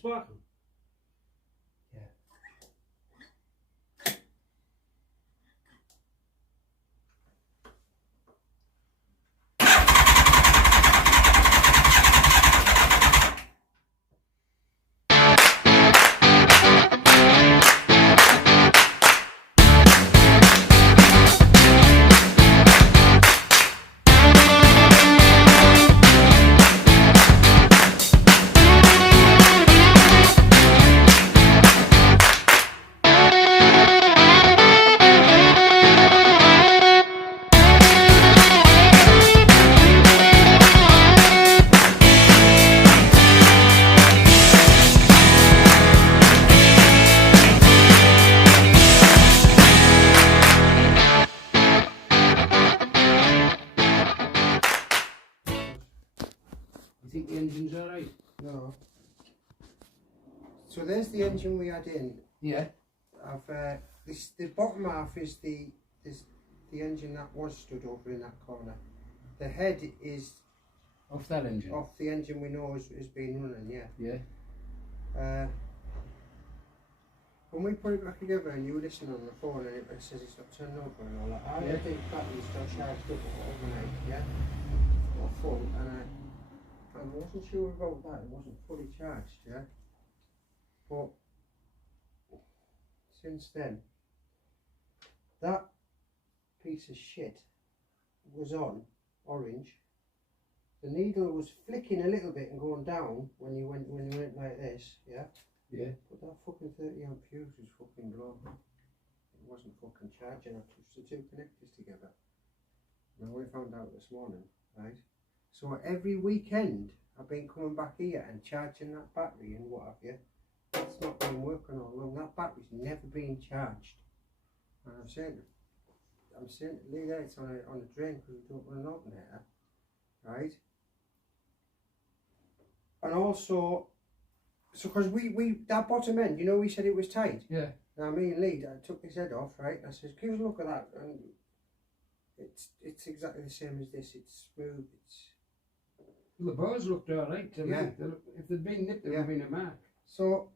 sparking. Yeah. You think the engine's alright? No. So there's the engine we had in. Yeah. The bottom half is the engine that was stood over in that corner. The head is Off that engine? off the engine we know has been running, yeah. Yeah. When we put it back together and you were listening on the phone and it says it's not turned over and all that, I Yeah. think battery's still charged up overnight, yeah? Or full, and I wasn't sure about that, it wasn't fully charged, yeah? But since then, that piece of shit was on, orange. The needle was flicking a little bit and going down when you went like this, yeah? Yeah. But that fucking 30 amp fuse was fucking blown. It wasn't fucking charging. I touched the two connectors together. And I only found out this morning, right? So every weekend I've been coming back here and charging that battery and what have you. It's not been working all along. That battery's never been charged. And I'm saying to Lee there, it's on a drain because we don't want an alternator, right? And also, so because we that bottom end, you know, we said it was tight. Yeah. Now me and Lee, I took his head off, right? And I said, give us a look at that, and it's exactly the same as this. It's smooth. Well, the bars looked alright to me. Yeah. If they'd been nipped, there would have been a mark. So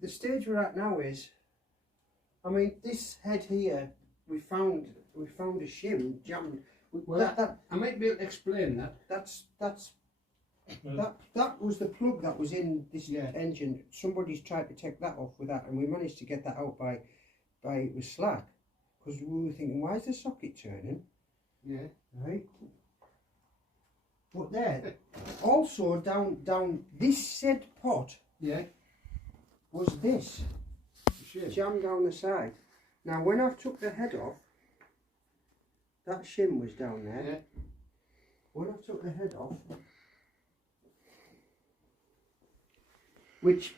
the stage we're at now is, I mean, this head here, we found a shim jammed. Well, I might be able to explain that. That was the plug that was in this Yeah. engine. Somebody's tried to take that off with that, and we managed to get that out by it was slack, because we were thinking, why is the socket turning? Yeah. Right. But there, also down this said pot, Yeah. was this Shit. jammed down the side. Now when I've took the head off, that shim was down there. Yeah. When I've took the head off, which,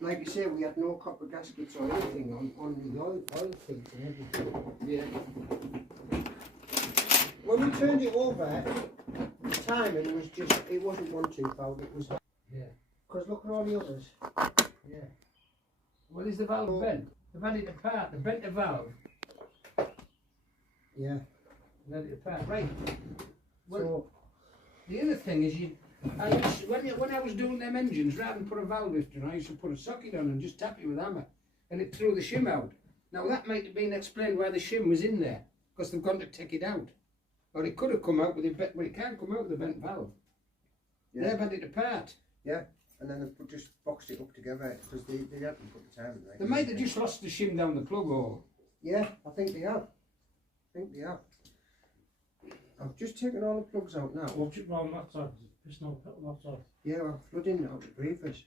like I say, we had no copper gaskets or anything on the oil feet and everything. Yeah. When we turned it over, the timing was just, it wasn't 1 2 valve, it was, Yeah. because look at all the others. Yeah. Well, is the valve bent? They've had it apart. They bent the valve. Yeah. They've had it apart. Right. Well, So, the other thing is when I was doing them engines, rather than put a valve lifter on, I used to put a socket on and just tap it with a hammer, and it threw the shim out. Now that might have been explained why the shim was in there, because they've gone to take it out. Or it could have come out with a bent, well, it can't come out with a bent valve. yeah. They've had it apart. Yeah. And then they just boxed it up together, because they hadn't put the time in there. They might have just lost the shim down the plug hole. Yeah, I think they have. I've just taken all the plugs out now. Well, chip round that side, it's not that side. Yeah, I'm flooding out the breathers.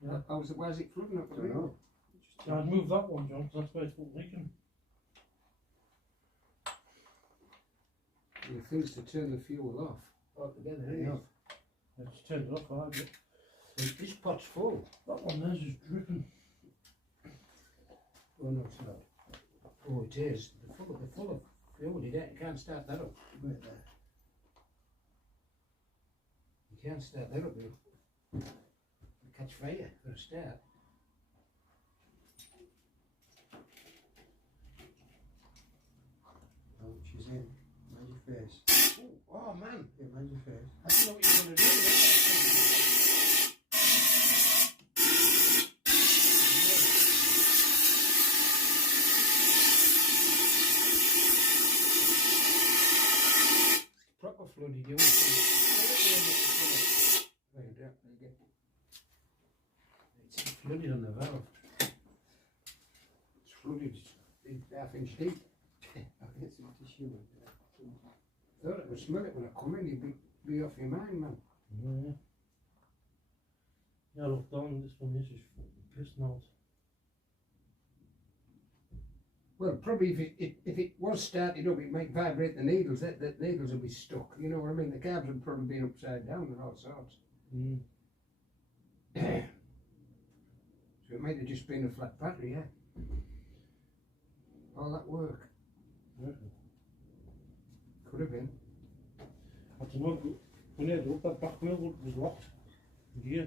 Yeah. Where's it flooding up I to? don't know. Yeah, I'd move that one, John, because that's where it's leaking. The thing's to turn the fuel off altogether, isn't Yeah. it? I just turned it off, I had it. This pot's full. That one there's just dripping. Oh no, it's not. Oh, it is. They're full of fuel. You can't start that up. Wait there. You can't start that up. It'll catch fire for a start. Oh, she's in. Mind your face. Oh man, Yeah, mind your face. I don't know what you're going to do. flooded. You want to it's flooded on the valve. It's flooded. It's half-inch deep. I'll get some tissue. Thought it would smell it when I come in. You'd be off your mind, man. Yeah. Yeah, look down, this one is just fucking pissing out. Well, probably if it was started up, it might vibrate the needles. The needles would be stuck. You know what I mean? The carbs would probably be upside down and all sorts. Mm. So it might have just been a flat battery, yeah. All that work. Yeah. Could have been. I don't know, when I had up that back wheel was locked. Yeah.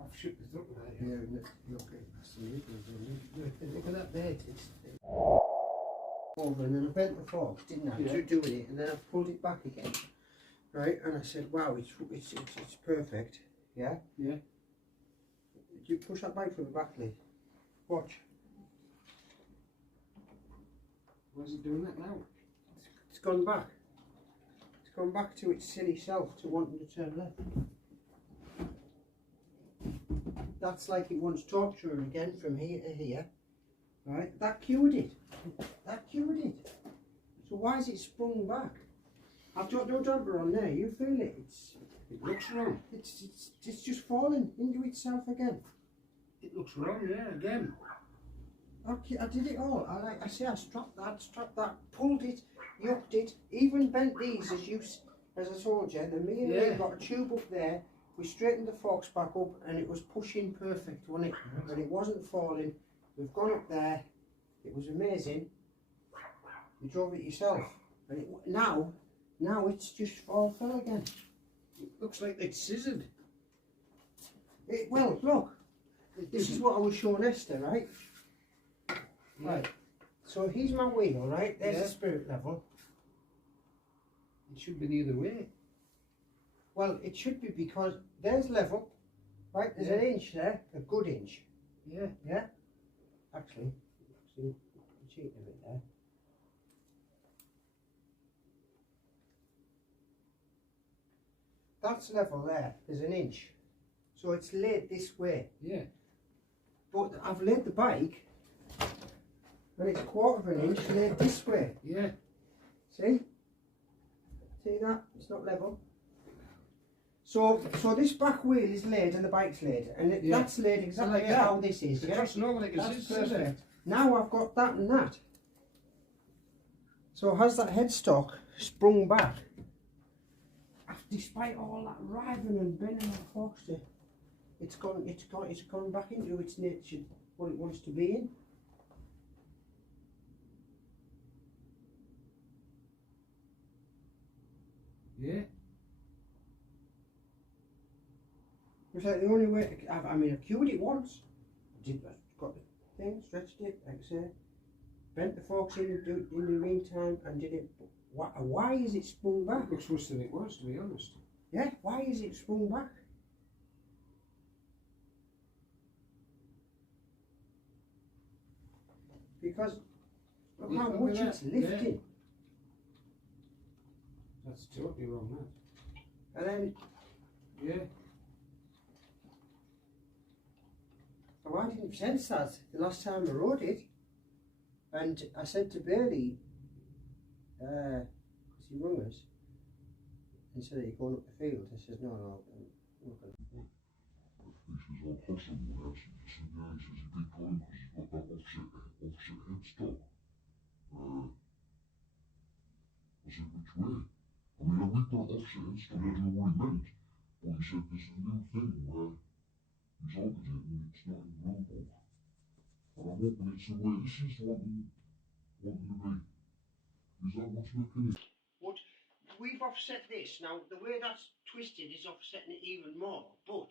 I've shook the throat with that, Yeah, yeah. okay, that's the needles, Look at that there. It's over, and then I bent the forks, didn't I, Yeah. to doing it, and then I pulled it back again, right? And I said, "Wow, it's perfect." Yeah. Yeah. Did you push that back from the back lid? Watch. Why is it doing that now? It's gone back. It's gone back to its silly self, to wanting to turn left. That's like it wants torturing again from here to here. Right? That cured it. That cured it. So why is it sprung back? I've got no damper on there. You feel it? It looks wrong. It's just falling into itself again. It looks wrong, yeah, again. Okay, I did it all. I strapped that, pulled it, yucked it, even bent these as I told you. And me and Lee got a tube up there. We straightened the forks back up, and it was pushing perfect, wasn't it? And it wasn't falling. We've gone up there. It was amazing. You drove it yourself, and now it's just fell again. It looks like it's scissored. Well, look. This is what I was showing Esther, right? Yeah. Right. So here's my wheel, right? There's the spirit level. It should be the other way. Well, it should be, because there's level, right? There's an inch there, a good inch. Yeah. Yeah? Actually, see, I'm cheating a bit there. That's level there, there's an inch. So it's laid this way. Yeah. But I've laid the bike, and it's a quarter of an inch laid this way. Yeah. See? See that? It's not level. So this back wheel is laid and the bike's laid, and that's laid exactly like that. how this is. It's crossing over like a That's scissor. perfect. Now I've got that and that. So has that headstock sprung back? Despite all that writhing and bending on forks, it's gone back into its nature, what it wants to be in. Yeah. It's like the only way to, I cured it once. I got the thing, stretched it, like I say, bent the forks in the meantime, and did it. Why is it sprung back? It looks worse than it was, to be honest. Yeah, why is it sprung back? Because look how much it's lifting. Yeah. That's totally wrong, that. And then, Yeah. oh, I didn't sense that the last time I rode it. And I said to Bailey, because he rung us, and said, "Are you going up the field?" I said, "No, I'm not going." He says, "I'll hustle one out." I said, "Yeah." He says, "He'd be going because he's got that offset headstock." I said, "Which way?" I mean, we've got offset headstock. I don't know what he meant. But he said, "There's a new thing where he's altered it and it's not in the rule book." And I'm hoping it's the way this is wanting to be. Is that what's making it? What we've offset this now, the way that's twisted is offsetting it even more. But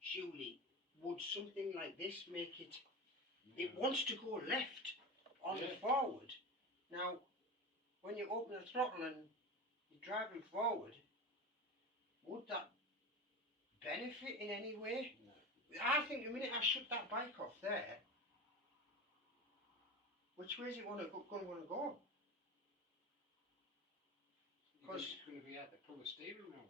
surely, would something like this make it? It wants to go left on the forward. Now, when you open the throttle and you're driving forward, would that benefit in any way? No. I think the minute I shut that bike off there, which way is it going to go? Because it's going to be hard to pull the steering now.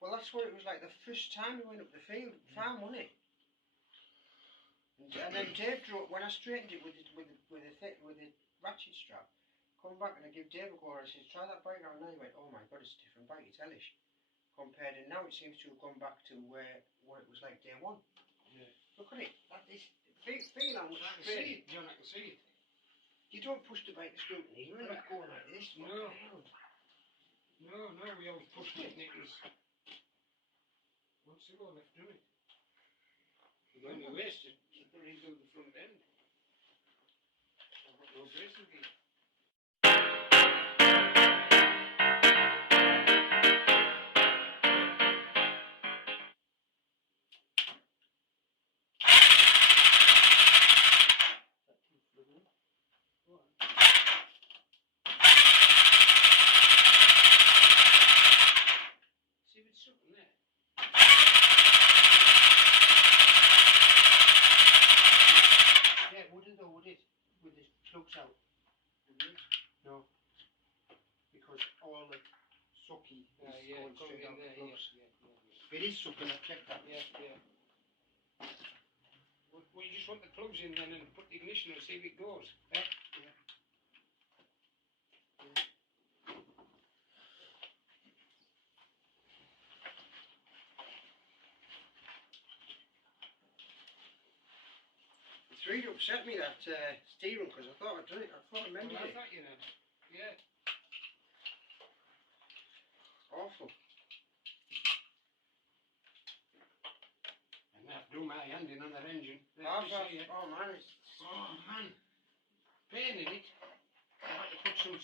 Well, that's what it was like the first time we went up the field, farm, wasn't it? And then Dave drove, when I straightened it with the ratchet strap, come back and I give Dave a go and I said, try that bike out, and he went, oh my god, it's a different bike, it's hellish. Compared, and now it seems to have gone back to where it was like day one. Yeah. Look at it, that is, feel how much I can see it, John, I can see it. You don't push the bike to scrutiny, you end up going like this. No. No, we always pushed it and it was... What's the go left, didn't it? We only wasted to rebuild the front end. I've got no bracing gear. See if it's something there. Yeah, would it though, would it? With the plugs out? No. Because all the sucky is going straight out the plugs. It is sucking, I've checked that. Yeah. Well, you just want the plugs in then and put the ignition and see if it goes. Yeah. It's really upset me, that steering, because I thought I'd done it. I thought I mended Well, I it. thought you know. Yeah. Awful. And I have to do my hand in on that engine. Oh man, it's... Oh man. Pain in it. I had to put some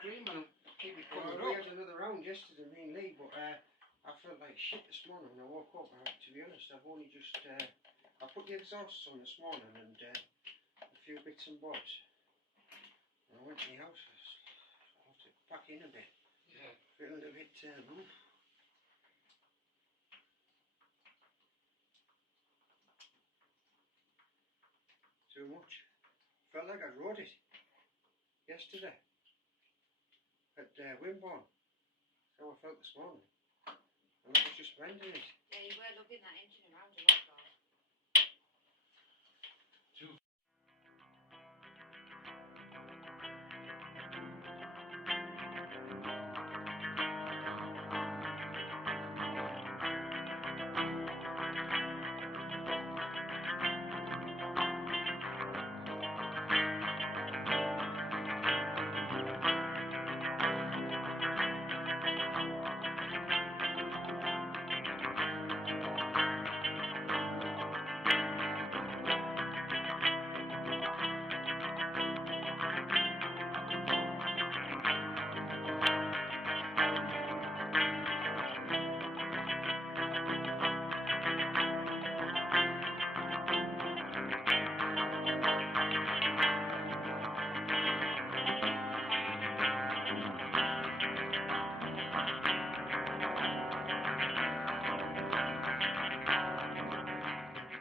cream on it to keep it Well, covered we up. had another round yesterday, me and Lee, but I felt like shit this morning when I woke up. To be honest, I've only just... I put the exhausts on this morning and a few bits and bobs. And I went to the house. I have to pack in a bit. Yeah. Feeling a bit... oof. Too much. Felt like I rode it yesterday at Wimborne. That's how I felt this morning. And I was just rendering it. Yeah, you were lugging that engine around a lot, though.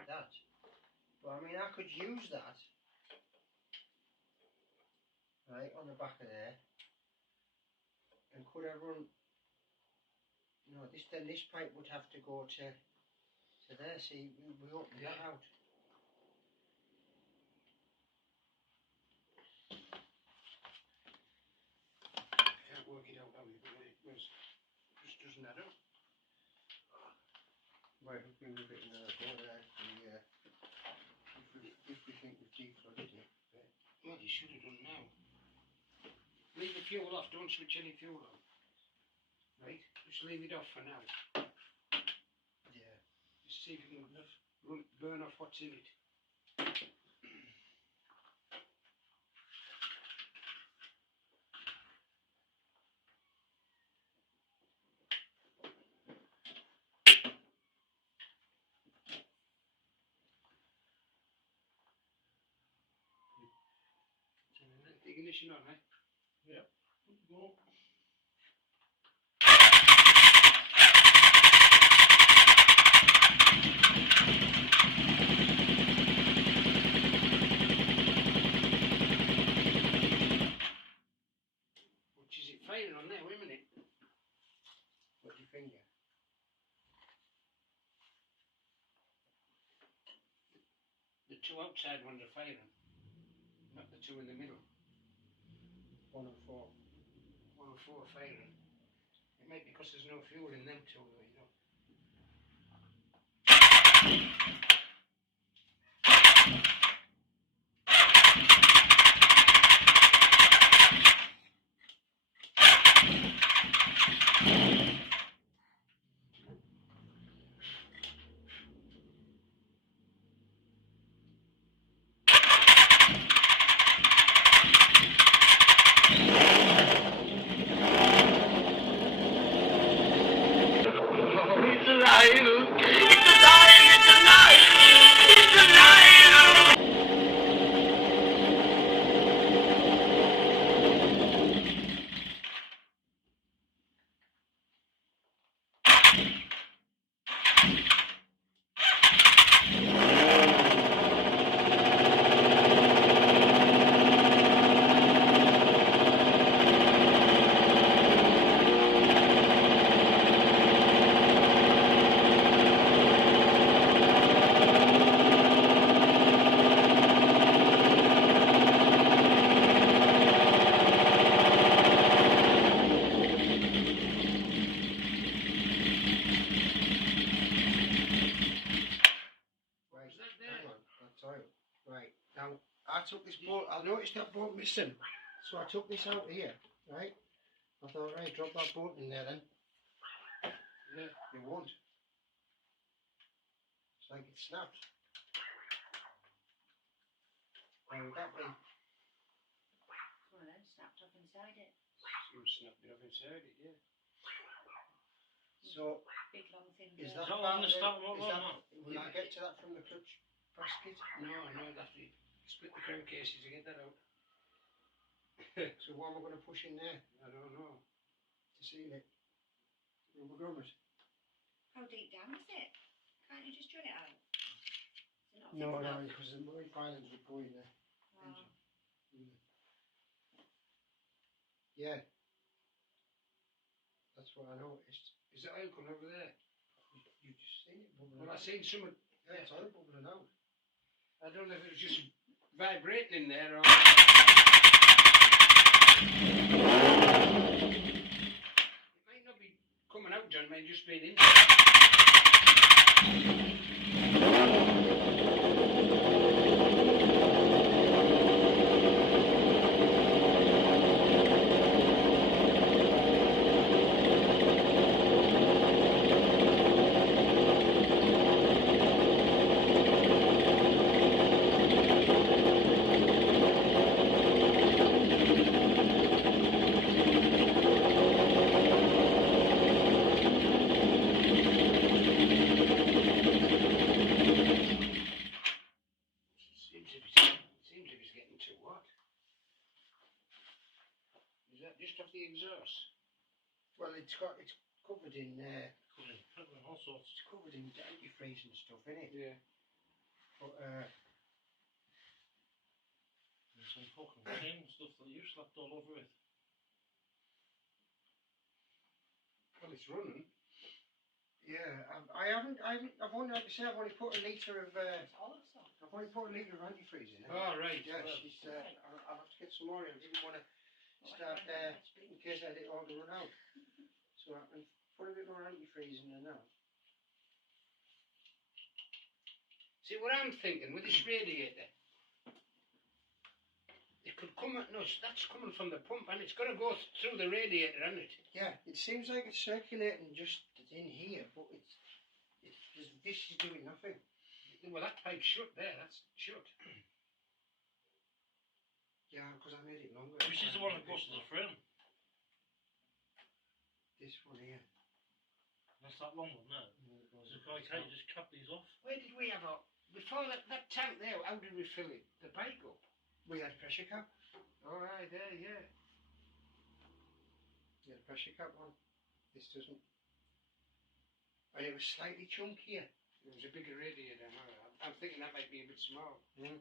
That. But I mean, I could use that, right, on the back of there. And could I run... No, this pipe would have to go to there. See, we opened that out. Can't work it out how you do it. It just doesn't add up. Right, we can move it in there, go there. If we think we've defloaded it. Well, you should have done now. Leave the fuel off, don't switch any fuel on. Right? Just leave it off for now. Yeah. Just see if you can burn off what's in it. The ignition on, eh? Yep. Go. Which is it firing on finger. The two outside ones are firing, not the two in the middle. 104. 104 are firing. It might be because there's no fuel in them two though, you know. Right, now I took this bolt, I noticed that bolt missing, so I took this out here, right? I thought, right, drop that bolt in there then. Yeah. It won't. It's like it snapped. Why would that be? One of them snapped up inside it. You snapped it off inside it, yeah. So, Big long thin is girl. that How part long of to it? start what Is one that, now? will I get to that from the clutch basket? No, that's it. Split the crankcases to get that out. So what am I going to push in there I don't know. to seal it? Rubber grommers? How deep down is it? Can't you just drill it out? Is it not No, thick no, enough? because the mowing filings would go in there. Oh. Yeah. That's what I noticed. Is that oil coming over there? You just seen it bubbling Well, I out. seen some. Yeah, it's oil bubbling out. I don't know if it was just vibrating in there or. It might not be coming out, John. It might just be in. Seems if it's getting too hot. Is that just off the exhaust? Well, it's covered in All sorts. it's covered in antifreeze and stuff, innit? Yeah. But There's some fucking tin stuff that you slapped all over it. Well, it's running. yeah, I've only, like I say, I've only put a litre of It's olive sauce. I've only put a litre of antifreeze in it. Oh, right. Yeah, Well, she's I'll have to get some more. I didn't want to start in case I didn't want to run out. So I can put a bit more antifreeze in there now. see what I'm thinking with this radiator. It could come at no, that's coming from the pump and it's got to go through the radiator, isn't it? Yeah, it seems like it's circulating just in here, but this is doing nothing. Well, that pipe's shut there. That's shut. Yeah, because I made it longer. Which is the one that goes to the frame? This one here. That's that long one there. So I can't you just cap these off? Where did we have our before that tank there? How did we fill it? The pipe up. We had pressure cap. All right, there, yeah. We had pressure cap on. This doesn't. And it was slightly chunkier. It was a bigger radiator. I'm thinking that might be a bit small. Mm.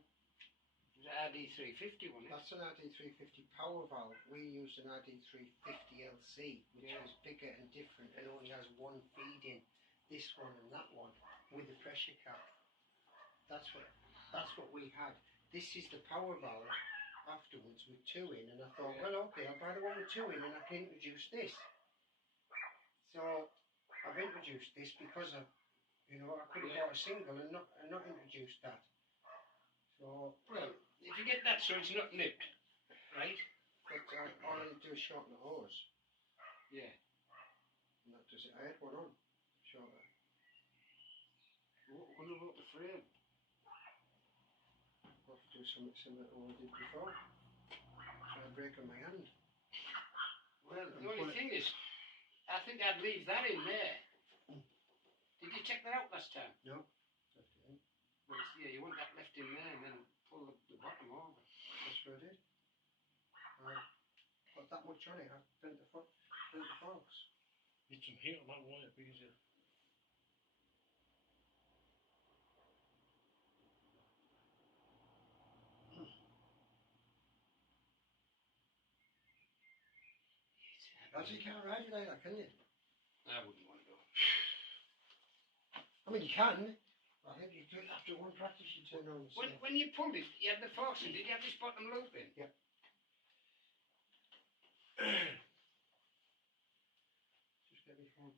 It was an RD350, wasn't it? That's an RD350 power valve. We used an RD350LC, which is bigger and different and only has one feed in. This one and that one with a pressure cap. That's what we had. This is the power valve afterwards with two in, and I thought, well, okay, I'll buy the one with two in and I can introduce this. So I've introduced this because I could have bought a single and not introduced that. So Well, if you get that so it's not nipped, right? But all I do is shorten the hose. Yeah. And that does it. I had one on, shorter. What about the frame? I'll have to do something similar to what I did before. Try breaking my hand. Well, the only thing is, I think I'd leave that in there. Did you check that out last time? No. Left it in. Well, yeah, you want that left in there and then pull the bottom over. That's what I did. I put that much on it, I bent the forks. Need some heat on that wire, because As you can't ride it like that, can you? I wouldn't want to go. I mean, you can. I think you do it after one practice, you turn on the When you pulled it, you had the forks in. Did you have this bottom loop in? Yep. Just get me phone.